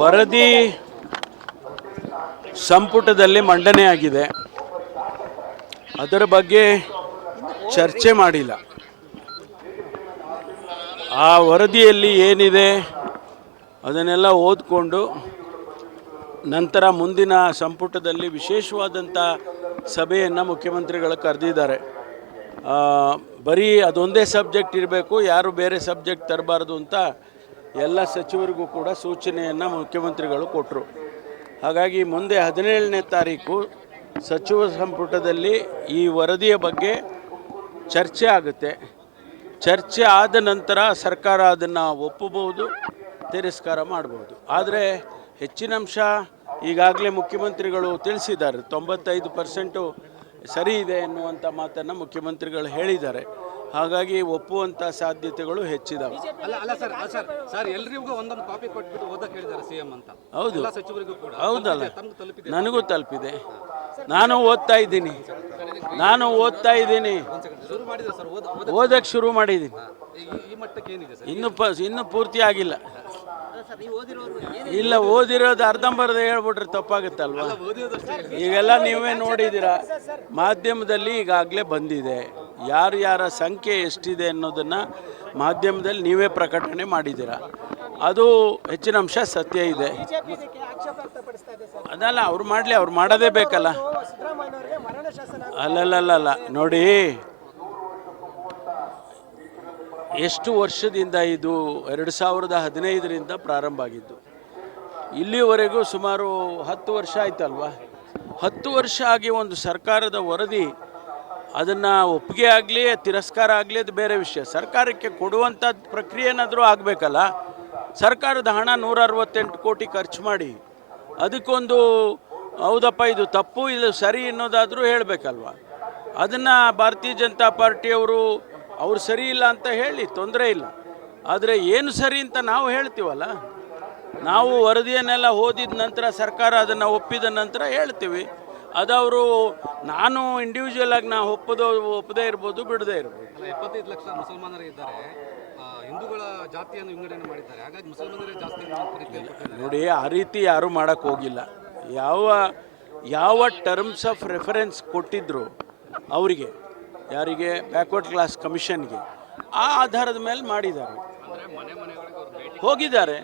ವರದಿ ಸಂಪುಟದಲ್ಲಿ ಮಂಡನೆಯಾಗಿದೆ. ಅದರ ಬಗ್ಗೆ ಚರ್ಚೆ ಮಾಡಿಲ್ಲ. ಆ ವರದಿಯಲ್ಲಿ ಏನಿದೆ ಅದನ್ನೆಲ್ಲ ಓದಿಕೊಂಡು ನಂತರ ಮುಂದಿನ ಸಂಪುಟದಲ್ಲಿ ವಿಶೇಷವಾದಂಥ ಸಭೆಯನ್ನು ಮುಖ್ಯಮಂತ್ರಿಗಳು ಕರೆದಿದ್ದಾರೆ. ಬರೀ ಅದೊಂದೇ ಸಬ್ಜೆಕ್ಟ್ ಇರಬೇಕು, ಯಾರು ಬೇರೆ ಸಬ್ಜೆಕ್ಟ್ ತರಬಾರ್ದು ಅಂತ ಎಲ್ಲ ಸಚಿವರಿಗೂ ಕೂಡ ಸೂಚನೆಯನ್ನು ಮುಖ್ಯಮಂತ್ರಿಗಳು ಕೊಟ್ಟರು. ಹಾಗಾಗಿ ಮುಂದೆ 17ನೇ ತಾರೀಕು ಸಚಿವ ಸಂಪುಟದಲ್ಲಿ ಈ ವರದಿಯ ಬಗ್ಗೆ ಚರ್ಚೆ ಆಗುತ್ತೆ. ಚರ್ಚೆ ಆದ ನಂತರ ಸರ್ಕಾರ ಅದನ್ನು ಒಪ್ಪಬಹುದು, ತಿರಸ್ಕಾರ ಮಾಡಬಹುದು. ಆದರೆ ಹೆಚ್ಚಿನ ಅಂಶ ಈಗಾಗಲೇ ಮುಖ್ಯಮಂತ್ರಿಗಳು ತಿಳಿಸಿದ್ದಾರೆ. 95% ಸರಿ ಇದೆ ಎನ್ನುವಂಥ ಮಾತನ್ನು ಮುಖ್ಯಮಂತ್ರಿಗಳು ಹೇಳಿದ್ದಾರೆ. ಹಾಗಾಗಿ ಒಪ್ಪುವಂಥ ಸಾಧ್ಯತೆಗಳು ಹೆಚ್ಚಿದಾವೆ. ಹೌದು, ಹೌದಲ್ಲ, ನನಗೂ ತಲುಪಿದೆ. ನಾನು ಓದ್ತಾ ಇದ್ದೀನಿ, ಓದಕ್ಕೆ ಶುರು ಮಾಡಿದ್ದೀನಿ. ಇನ್ನೂ ಪೂರ್ತಿ ಆಗಿಲ್ಲ. ಇಲ್ಲ, ಓದಿರೋದು ಅರ್ಧಂಬರ್ಧ ಹೇಳ್ಬಿಟ್ರೆ ತಪ್ಪಾಗುತ್ತಲ್ವ? ಈಗೆಲ್ಲ ನೀವೇ ನೋಡಿದ್ದೀರಾ, ಮಾಧ್ಯಮದಲ್ಲಿ ಈಗಾಗಲೇ ಬಂದಿದೆ. ಯಾರ ಸಂಖ್ಯೆ ಎಷ್ಟಿದೆ ಅನ್ನೋದನ್ನು ಮಾಧ್ಯಮದಲ್ಲಿ ನೀವೇ ಪ್ರಕಟಣೆ ಮಾಡಿದ್ದೀರಾ. ಅದು ಹೆಚ್ಚಿನ ಅಂಶ ಸತ್ಯ ಇದೆ. ಅದಲ್ಲ, ಅವ್ರು ಮಾಡಲಿ, ಅವ್ರು ಮಾಡೋದೇ ಬೇಕಲ್ಲ. ಅಲ್ಲಲ್ಲ ನೋಡಿ, ಎಷ್ಟು ವರ್ಷದಿಂದ ಇದು 2015ರಿಂದ ಪ್ರಾರಂಭ ಆಗಿದ್ದು, ಇಲ್ಲಿವರೆಗೂ ಸುಮಾರು 10 ವರ್ಷ ಆಯ್ತಲ್ವ? 10 ವರ್ಷ ಆಗಿ ಒಂದು ಸರ್ಕಾರದ ವರದಿ, ಅದನ್ನು ಒಪ್ಪಿಗೆ ಆಗಲಿ ತಿರಸ್ಕಾರ ಆಗಲಿ ಅದು ಬೇರೆ ವಿಷಯ. ಸರ್ಕಾರಕ್ಕೆ ಕೊಡುವಂಥ ಪ್ರಕ್ರಿಯೆನಾದರೂ ಆಗಬೇಕಲ್ಲ. ಸರ್ಕಾರದ ಹಣ 168 ಕೋಟಿ ಖರ್ಚು ಮಾಡಿ ಅದಕ್ಕೊಂದು ಹೌದಪ್ಪ ಇದು ತಪ್ಪು ಇದು ಸರಿ ಅನ್ನೋದಾದರೂ ಹೇಳಬೇಕಲ್ವ? ಅದನ್ನು ಭಾರತೀಯ ಜನತಾ ಪಾರ್ಟಿಯವರು ಅವ್ರು ಸರಿ ಇಲ್ಲ ಅಂತ ಹೇಳಿ ತೊಂದರೆ ಇಲ್ಲ. ಆದರೆ ಏನು ಸರಿ ಅಂತ ನಾವು ಹೇಳ್ತೀವಲ್ಲ, ನಾವು ವರದಿಯನ್ನೆಲ್ಲ ಓದಿದ ನಂತರ ಸರ್ಕಾರ ಅದನ್ನು ಒಪ್ಪಿದ ನಂತರ ಹೇಳ್ತೀವಿ. ಅದವರು ನಾನು ಇಂಡಿವಿಜುವಲ್ ಆಗಿ ನಾವು ಒಪ್ಪದೇ ಇರ್ಬೋದು, ಬಿಡದೇ ಇರ್ಬೋದು. 75 ಲಕ್ಷ ಮುಸಲ್ಮಾನರು ಇದ್ದಾರೆ, ಹಿಂದೂಗಳ ಜಾತಿಯನ್ನು ವಿಂಗಡಣೆ ಮಾಡಿದ್ದಾರೆ. ಹಾಗಾಗಿ ಮುಸಲ್ಮಾನರೇ ಜಾಸ್ತಿ ನೋಡಿ, ಆ ರೀತಿ ಯಾರೂ ಮಾಡೋಕ್ಕೆ ಹೋಗಿಲ್ಲ. ಯಾವ ಟರ್ಮ್ಸ್ ಆಫ್ ರೆಫರೆನ್ಸ್ ಕೊಟ್ಟಿದ್ರು ಅವರಿಗೆ, ಯಾರಿಗೆ? ಬ್ಯಾಕ್ವರ್ಡ್ ಕ್ಲಾಸ್ ಕಮಿಷನ್ಗೆ, ಆ ಆಧಾರದ ಮೇಲೆ ಮಾಡಿದ್ದಾರೆ, ಹೋಗಿದ್ದಾರೆ.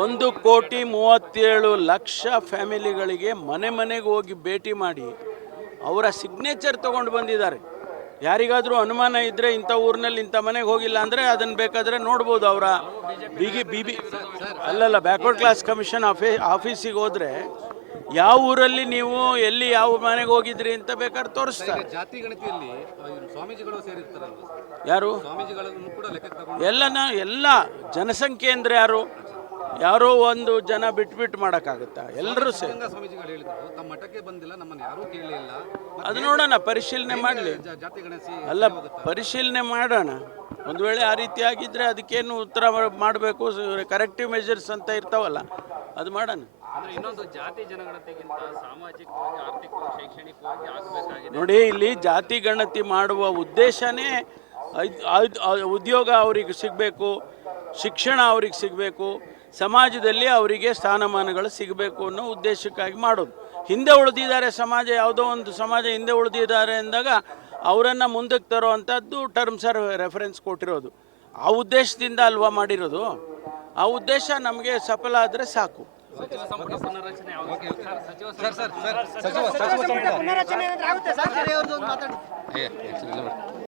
1,37,00,000 ಫ್ಯಾಮಿಲಿಗಳಿಗೆ ಮನೆಗೆ ಹೋಗಿ ಭೇಟಿ ಮಾಡಿ ಅವರ ಸಿಗ್ನೇಚರ್ ತೊಗೊಂಡು ಬಂದಿದ್ದಾರೆ. ಯಾರಿಗಾದರೂ ಅನುಮಾನ ಇದ್ದರೆ ಇಂಥ ಊರಿನಲ್ಲಿ ಇಂಥ ಮನೆಗೆ ಹೋಗಿಲ್ಲ ಅಂದರೆ ಅದನ್ನು ಬೇಕಾದರೆ ನೋಡ್ಬೋದು. ಅವರ ಅಲ್ಲಲ್ಲ, ಬ್ಯಾಕ್ವರ್ಡ್ ಕ್ಲಾಸ್ ಕಮಿಷನ್ ಆಫೀಸಿಗೆ ಹೋದರೆ ಯಾವ ಊರಲ್ಲಿ ನೀವು ಎಲ್ಲಿ ಯಾವ ಮನೆಗೆ ಹೋಗಿದ್ರಿ ಅಂತ ಬೇಕಾದ್ರೆ ತೋರಿಸ್ತಾರೆ. ಜಾತಿ ಗಣತಿಯಲ್ಲಿ ಸ್ವಾಮೀಜಿಗಳು ಸೇರಿರ್ತಾರಲ್ಲ, ಯಾರು? ಎಲ್ಲ ಜನಸಂಖ್ಯೆ ಅಂದರೆ ಯಾರೋ ಒಂದು ಜನ ಬಿಟ್ಬಿಟ್ಟು ಮಾಡೋಕ್ಕಾಗುತ್ತಾ? ಎಲ್ಲರೂ ಸೇರಿ ಸ್ವಾಮೀಜಿಗಳು ಹೇಳಿದ್ರು ತಮ್ಮ ಮಠಕ್ಕೆ ಬಂದಿಲ್ಲ, ನಮ್ಮನ್ನು ಯಾರೂ ಕೇಳಲಿಲ್ಲ. ಅದು ನೋಡೋಣ, ಪರಿಶೀಲನೆ ಮಾಡಲಿ. ಅಲ್ಲ, ಪರಿಶೀಲನೆ ಮಾಡೋಣ. ಒಂದು ವೇಳೆ ಆ ರೀತಿ ಆಗಿದ್ದರೆ ಅದಕ್ಕೇನು ಉತ್ತರ ಮಾಡಬೇಕು, ಕರೆಕ್ಟಿವ್ ಮೆಜರ್ಸ್ ಅಂತ ಇರ್ತಾವಲ್ಲ, ಅದು ಮಾಡೋಣ. ಇನ್ನೊಂದು ಜಾತಿ ಜನಗಣತಿಗಿಂತ ಸಾಮಾಜಿಕವಾಗಿ, ಆರ್ಥಿಕವಾಗಿ, ಶೈಕ್ಷಣಿಕವಾಗಿ ಆಗಬೇಕಾಗಿದೆ. ನೋಡಿ, ಇಲ್ಲಿ ಜಾತಿ ಗಣತಿ ಮಾಡುವ ಉದ್ದೇಶನೇ ಉದ್ಯೋಗ ಅವರಿಗೆ ಸಿಗಬೇಕು, ಶಿಕ್ಷಣ ಅವ್ರಿಗೆ ಸಿಗಬೇಕು, ಸಮಾಜದಲ್ಲಿ ಅವರಿಗೆ ಸ್ಥಾನಮಾನಗಳು ಸಿಗಬೇಕು ಅನ್ನೋ ಉದ್ದೇಶಕ್ಕಾಗಿ ಮಾಡೋದು. ಹಿಂದೆ ಉಳಿದಿದ್ದಾರೆ ಸಮಾಜ, ಯಾವುದೋ ಒಂದು ಸಮಾಜ ಹಿಂದೆ ಉಳಿದಿದ್ದಾರೆ ಅಂದಾಗ ಅವರನ್ನು ಮುಂದಕ್ಕೆ ತರೋ ಅಂಥದ್ದು ಟರ್ಮ್ಸ್ ಆರ್ ರೆಫರೆನ್ಸ್ ಕೊಟ್ಟಿರೋದು. ಆ ಉದ್ದೇಶದಿಂದ ಅಲ್ವಾ ಮಾಡಿರೋದು. ಆ ಉದ್ದೇಶ ನಮಗೆ ಸಫಲ ಆದರೆ ಸಾಕು. ಸಚಿವ ಸಂಪುಟ ಪುನರ್ರಚನೆ